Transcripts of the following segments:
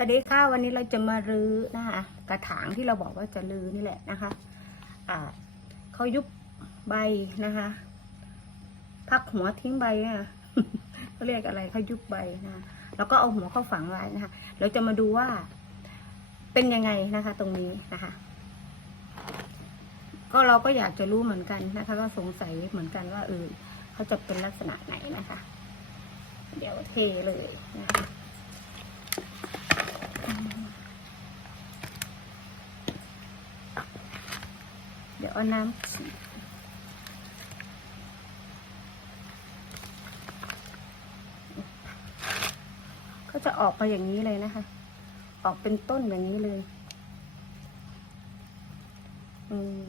วัสดีค่ะวันนี้เราจะมารื้อนะคะกระถางที่เราบอกว่าจะรื้อนี่แหละนะคะอ่าเขายุบใบนะคะ พักหัวทิ้งใบเนี่ยเขาเรียกอะไรเขายุบใบนะคะแล้วก็เอาหัวเข้าฝังไว้นะคะ เราจะมาดูว่า เป็นยังไงนะคะ ตรงนี้นะคะ ก็เราก็อยากจะรู้เหมือนกันนะคะ ก็สงสัยเหมือนกันว่าเออเขาจะเป็นลักษณะไหนนะคะ เดี๋ยวเทเลยนะคะ เอาน้ำฉีดก็จะออกมาอย่างนี้เลยนะคะ ออกเป็นต้นอย่างนี้เลยอืม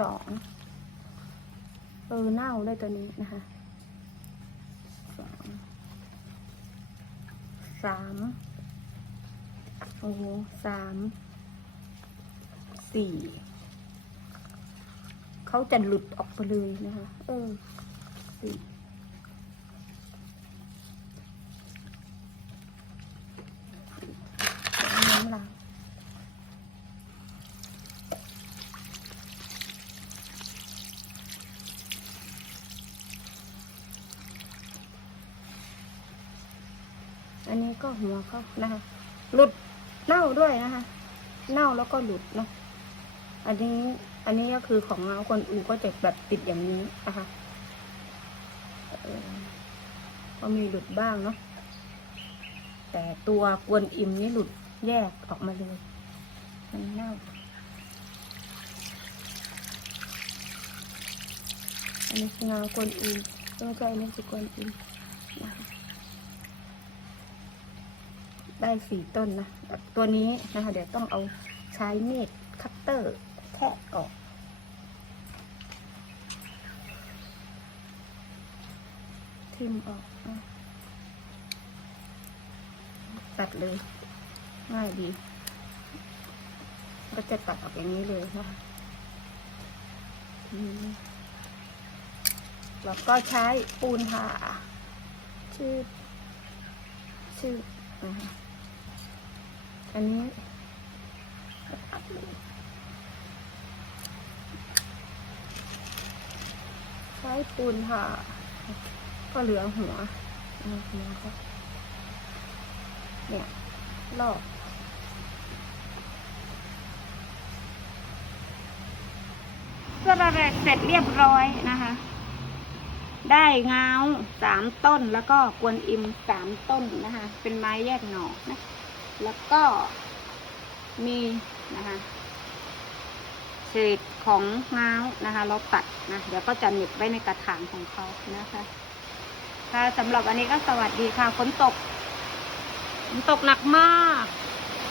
สองเออเน่าเลยตัวนี้นะคะสองสามโอ้สามสี่ เขาจะหลุดออกไปเลยนะคะ เออสี่เอาน้ำล้างอันนี้ก็หัวเขานะคะ หลุดเน่าด้วยนะคะ เน่าแล้วก็หลุดเนาะ อันนี้ อันนี้ก็คือของเราคนอื่นก็จะแบบติดอย่างนี้นะคะก็มีหลุดบ้างเนาะแต่ตัวกวนอิมนี่หลุดแยกออกมาเลยมันเน่าอันนี้คืองากวนอิมแล้วก็อันนี้คือกวนอิมนะคะได้สี่ต้นนะ ตัวนี้นะคะ เดี๋ยวต้องเอาใช้มีดคัตเตอร์ แทะออกทิมออกอะตัดเลย ง่ายดี ก็จะตัดออกอย่างนี้เลยนะคะอืมแล้วก็ใช้ปูนผ่าชื่อชื่อนอันนี้ก็ตัดเลยใช้ ปูนผ่าก็เหลือหัวหัวก็เนี่ยลอกก็ระแรกเสร็จเรียบร้อยนะคะ ได้เงาสามต้นแล้วก็กวนอิมสามต้นนะคะ เป็นไม้แยกหน่อนะ แล้วก็มีนะคะ เศษของเงานะคะ เราตัดนะเดี๋ยวก็จะหนิบไว้ในกระถางของเขานะคะค่ะสำหรับอันนี้ก็สวัสดีค่ะฝนตกฝนตกหนักมาก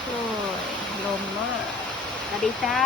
โอ้ยลมมากสวัสดีจ้า